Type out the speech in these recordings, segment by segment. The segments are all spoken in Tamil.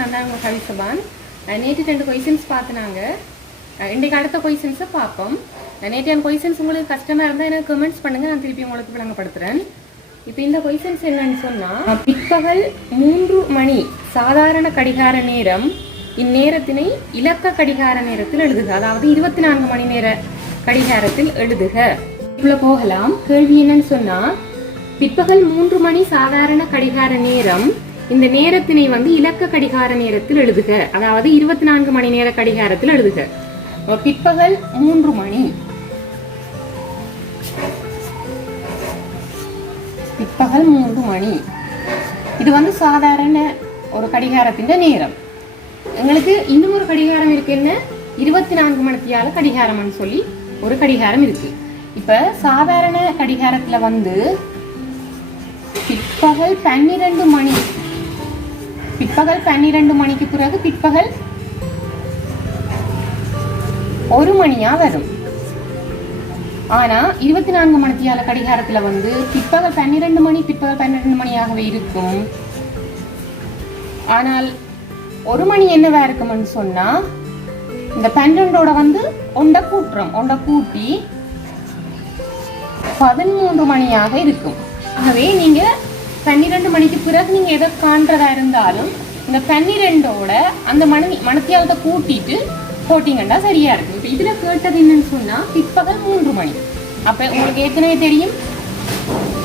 நான் தான் உங்கள் கவிசபான். நேற்று 2 கொஸ்டின்ஸ் பார்த்துனாங்க. இன்றைக்கு அடுத்த கொஸ்டின்ஸை பார்ப்போம். நேற்றான கொஸ்டின்ஸ் உங்களுக்கு கஷ்டமாக இருந்தால் எனக்கு கமெண்ட்ஸ் பண்ணுங்கள், நான் திருப்பி உங்களுக்கு விளங்கப்படுத்துகிறேன். இப்போ இந்த கொஸ்டின்ஸ் என்னன்னு சொன்னால், பிற்பகல் 3 மணி சாதாரண கடிகார நேரம் இந்நேரத்தினை இலக்க கடிகார நேரத்தில் எழுதுக. அதாவது 24 மணி நேர கடிகாரத்தில் எழுதுக. இவ்வளோ போகலாம். கேள்வி என்னன்னு சொன்னால், பிற்பகல் 3 மணி சாதாரண கடிகார நேரம் இந்த நேரத்தினை இலக்க கடிகார நேரத்தில் எழுதுக. அதாவது 24 மணி நேர கடிகாரத்தில் எழுதுக. பிற்பகல் 3 மணி, பிற்பகல் 3 மணி இது சாதாரண ஒரு கடிகாரத்தின் நேரம். எங்களுக்கு இன்னும் ஒரு கடிகாரம் இருக்கு. என்ன? 24 மணித்தியால கடிகாரம்னு சொல்லி ஒரு கடிகாரம் இருக்கு. இப்ப சாதாரண கடிகாரத்துல பிற்பகல் 12 மணி, பிற்பகல் 12 மணிக்கு பிறகு பிற்பகல் 1 மணியா வரும். ஆனா 24 மணித்தியால கடிகாரத்துல பிற்பகல் 12 மணி பிற்பகல் 12 மணியாகவே இருக்கும். ஆனால் 1 மணி என்னவா இருக்கும்னு சொன்னா, இந்த 12ஓட ஒன்றை கூட்டுறோம். ஒன்றை கூட்டி 13 மணியாக இருக்கும். ஆகவே நீங்க 12 மணிக்கு பிறகு நீங்க எதை காண்றதா இருந்தாலும் இந்த 12ஓட அந்த மணித்தியாலத்தை கூட்டிட்டு போட்டீங்கன்னா சரியா இருக்கும். இப்போ இதுல கேட்டது என்னன்னு சொன்னா, பிற்பகல் 3 மணி. அப்ப உங்களுக்கு ஏற்கனவே தெரியும்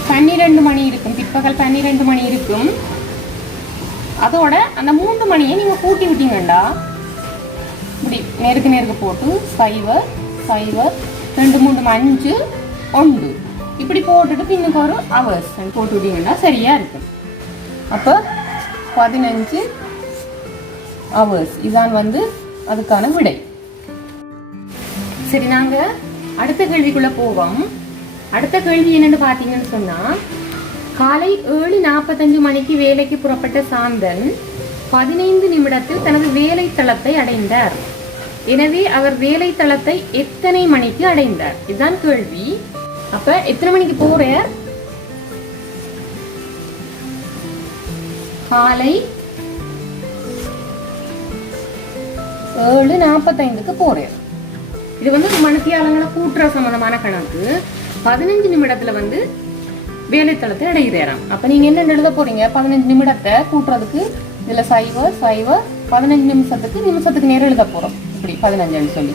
12 மணி இருக்கும், பிற்பகல் 12 மணி இருக்கும். அதோட அந்த 3 மணியை நீங்க கூட்டி விட்டீங்கண்டா, இப்படி நேருக்கு போட்டு 0 0 2 3 5 1 இப்படி போட்டுட்டு பின்னுக்கு ஒரு ஹவர்ஸ் போட்டு விட்டீங்கன்னா சரியா இருக்கும். அப்போ 15 ஹவர்ஸ் இதான் அதுக்கான விடை. சரி, நாங்க அடுத்த கேள்விக்குள்ள போவோம். அடுத்த கேள்வி என்னன்னு பாத்தீங்கன்னு சொன்னா, காலை 7:45 மணிக்கு வேலைக்கு புறப்பட்ட சாந்தன் 15 நிமிடத்தில் தனது வேலை தளத்தை அடைந்தார். எனவே அவர் வேலை தளத்தை எத்தனை மணிக்கு அடைந்தார்? இதுதான் கேள்வி. அப்ப எத்தனை மணிக்கு போறார்? காலை 7:45க்கு போறார். இது மணித்தியாலங்களை கூட்டுற சம்பந்தமான கணக்கு. 15 நிமிடத்துல வேலைத்தளத்தை அடைகிறாராம். அப்ப நீங்க என்ன எழுத போறீங்க? 15 நிமிடத்தை கூட்டுறதுக்கு இதுல 0 0 15 நிமிஷத்துக்கு நேரம் எழுத போறோம். இப்படி 15 சொல்லி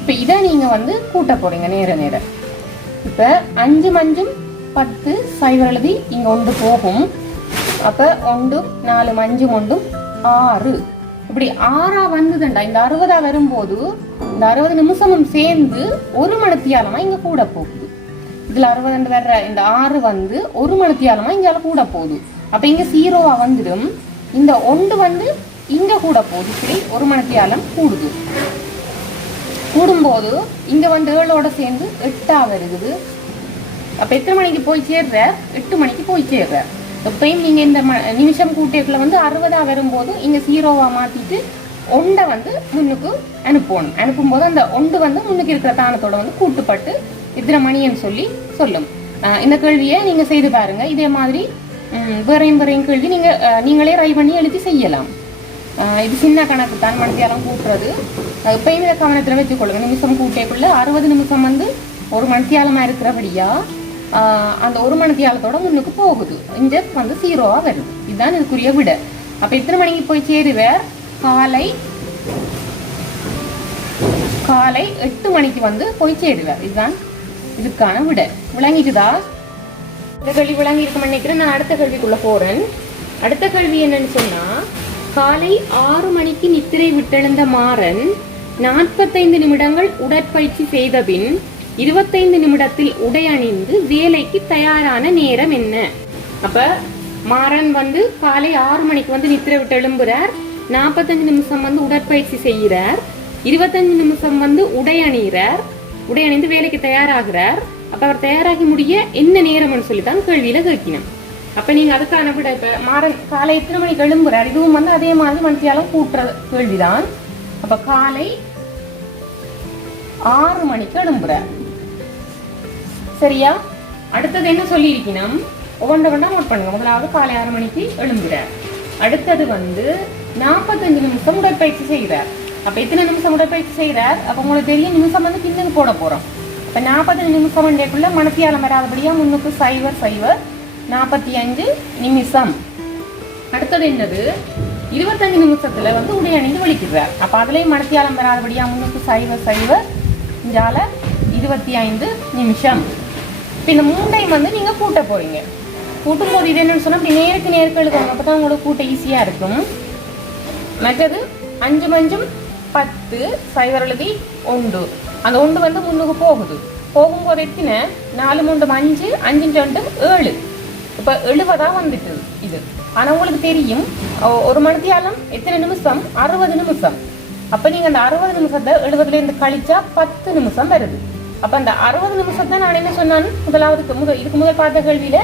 இப்ப இதை நீங்க கூட்ட போறீங்க நேர. இப்ப 5 5 10 0 எழுதி இங்க 1 போகும். அப்ப 1 4 5 1 6 இப்படி 6 வந்ததுண்டா. இந்த 60 வரும்போது இந்த 60 நிமிஷமும் சேர்ந்து 1 மணித்தியாலமா இங்க கூட போகுது. இதுல 60 வர்ற இந்த 6 1 மணித்தியாலமா இங்க கூட போகுது. அப்ப இங்க 0வா வந்துடும். இந்த 1 இங்க கூட போகுது. இப்படி 1 மணித்தியாலம் கூடுது. கூடும்போது இங்க 7ஓட சேர்ந்து 8ஆ வருது. அப்ப எத்தனை மணிக்கு போய் சேர்ற? 8 மணிக்கு போய் சேர்ற. எப்பயும் நீங்க இந்த நிமிஷம் கூட்டேக்குள்ள 60ஆ வரும்போது இங்க 0வா மாத்திட்டு 1 முன்னுக்கு அனுப்பணும். அனுப்பும்போது அந்த 1 முன்னுக்கு இருக்கிற தானத்தோட கூட்டுப்பட்டு இத்தனை மணின்னு சொல்லி சொல்லும். இந்த கேள்வியை நீங்க செய்து பாருங்க. இதே மாதிரி வேறையும் கேள்வி நீங்களே ட்ரை பண்ணி எழுதி செய்யலாம். இது சின்ன கணக்கு தான், மணித்தியாலம் கூட்டுறது. எப்பயும் இதை கவனத்துல வச்சுக்கொள்ளுங்க. நிமிஷம் கூட்டேக்குள்ள 60 நிமிஷம் 1 மணித்தியாலமா இருக்கிறபடியா அந்த 1 மணித்தியாலத்தோட முன்னுக்கு போகுது. இங்க 0வா வருது. இதுதான் இதுக்குரிய விட. அப்ப எத்தனை மணிக்கு போய் சேருவார்? காலை 8 மணிக்கு போய் சேருவார். இதுதான் இதுக்கான விட. விளங்கிட்டுதா? இந்த கேள்வி விளங்கி இருக்க நினைக்கிறேன். நான் அடுத்த கேள்விக்குள்ள போறேன். அடுத்த கேள்வி என்னன்னு சொன்னா, காலை 6 மணிக்கு நித்திரை விட்டெழுந்த மாறன் 45 நிமிடங்கள் உடற்பயிற்சி செய்த பின் 25 நிமிடத்தில் உடை அணிந்து வேலைக்கு தயாரான நேரம் என்ன? அப்ப மாறன் காலை 6 மணிக்கு நித்திரை விட்டு எழும்புறார். 45 நிமிஷம் உடற்பயிற்சி செய்கிறார். 25 நிமிஷம் உடை அணிகிறார். உடை அணிந்து வேலைக்கு தயாராகிறார். அப்ப அவர் தயாராகி முடிய என்ன நேரம்னு சொல்லித்தான் கேள்வியில கேட்கணும். அப்ப நீங்க அதுக்கான விட, இப்ப மாறன் காலை எத்தனை மணிக்கு எழும்புறார்? இதுவும் அதே மாதிரி மணித்தியாலம் கூட்டுற கேள்விதான். அப்ப காலை 6 மணிக்கு எழும்புறார். சரியா? அடுத்தது என்ன சொல்லி இருக்கணும்? ஒவ்வொன்றா நோட் பண்ணுங்க. முதலாவது காலை 6 மணிக்கு எழும்புறார். அடுத்தது 45 நிமிஷம் உடற்பயிற்சி செய்கிறார். அப்ப எத்தனை நிமிஷம் உடற்பயிற்சி செய்கிறார்? அப்ப உங்களுக்கு தெரியும் நிமிஷம் வந்து பின்னுக்கு போட போறோம். இப்ப 45 நிமிஷம் வண்டிக்குள்ள மனத்தியாலம் வராதபடியா முன்னுக்கு 0.045 நிமிஷம். அடுத்தது என்னது? 25 நிமிஷத்துல வந்து உடை அணிந்து வலிக்கிறார். அப்ப அதுலயும் மனத்தியாலம் வராதபடியா முன்னுக்கு 0.025 நிமிஷம். இப்ப இந்த மூண்டையும் வந்து நீங்க கூட்ட போறீங்க. கூட்டும் போது இது என்னன்னு சொன்னா இப்படி நேருக்கு நேருக்கு எழுதுவாங்க. அப்பதான் உங்களுக்கு கூட்ட ஈஸியா இருக்கும். மற்றது 5 × 10 0 எழுதி 1. அந்த 1 வந்து முன்னுக்கு போகுது. போகும்போது எத்தனை? 4 × 5 5 × 7. இப்ப 70 வந்துட்டு இது. ஆனா உங்களுக்கு தெரியும் ஒரு மணித்தியாலம் எத்தனை நிமிஷம்? 60 நிமிஷம். அப்ப நீங்க அந்த 60 நிமிஷத்தை 70ல இருந்து கழிச்சா 10 நிமிஷம் வருது. அப்ப அந்த 60 நிமிஷத்தை நான் என்ன சொன்னான் இதுக்கு முதல் பார்த்த கேள்வியில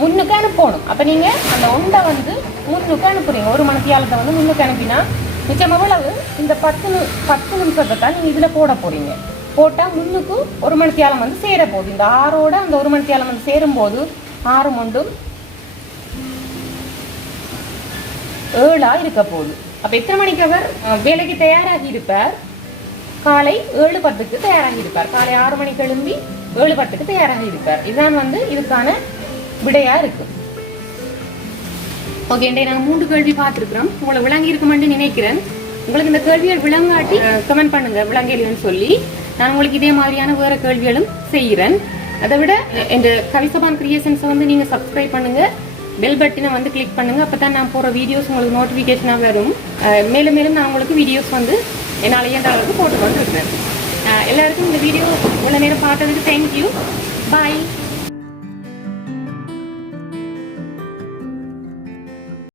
முன்னுக்கு அனுப்பணும். அப்ப நீங்க அந்த 1 வந்து முன்னுக்கு அனுப்புறீங்க. ஒரு மணித்தியாலத்தை வந்து முன்னுக்கு அனுப்பினா நிச்சயம் எவ்வளவு? இந்த 10 நிமிஷத்தை தான் நீங்க இதுல போட போறீங்க. போட்டா முன்னுக்கு ஒரு மணித்தியாலம் வந்து சேர போகுது. இந்த 6ஓட அந்த ஒரு மணித்தியாலம் வந்து சேரும் போது 6 × 7 இருக்க போகுது. அப்ப எத்தனை மணிக்கு அவர் வேலைக்கு தயாராகி இருப்பார்? காலை 7:10க்கு தயாராகி இருப்பார். காலை 6 மணிக்கு எழும்பி 7:10க்கு தயாராகி இருப்பார். இதுதான் வந்து இதுக்கான விடையா இருக்கு. ஓகே, நாங்கள் 3 கேள்வி பார்த்துருக்கிறோம். உங்களை விளங்கி இருக்குமென்று நினைக்கிறேன். உங்களுக்கு இந்த கேள்விகள் விளங்காட்டி கமெண்ட் பண்ணுங்க விளங்கலைன்னு சொல்லி. நான் உங்களுக்கு இதே மாதிரியான வேற கேள்விகளும் செய்கிறேன். அதை விட இந்த கவிசபான் கிரியேஷன்ஸை வந்து நீங்க சப்ஸ்கிரைப் பண்ணுங்க, பெல் பட்டனை வந்து கிளிக் பண்ணுங்க. அப்பதான் நான் போற வீடியோஸ் உங்களுக்கு நோட்டிபிகேஷனா வரும். மேலும் மேலும் நான் உங்களுக்கு வீடியோஸ் வந்து என்னால் இயன்ற அளவுக்கு போட்டு கொண்டு இருக்கிறேன். எல்லாருக்கும் இந்த வீடியோ இவ்வளவு நேரம் பார்த்ததுக்கு தேங்க்யூ. பாய்.